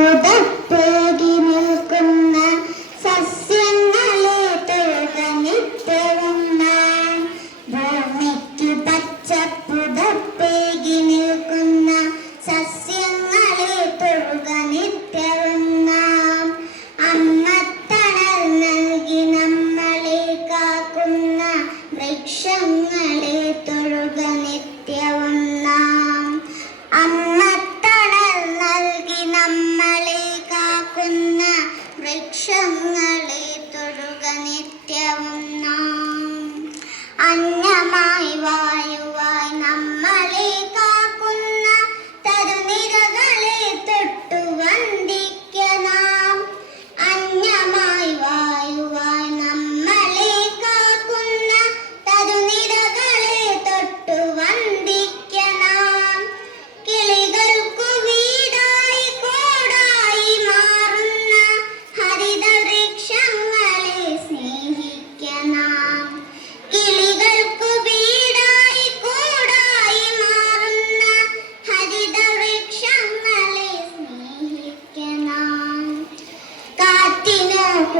Good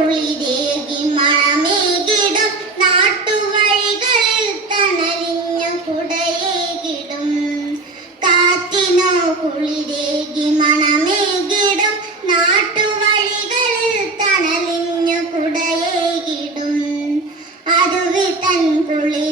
കുളിരേകി മണമേകിടും കുടയേകിടും കുടയേകിടും തൻ കുളി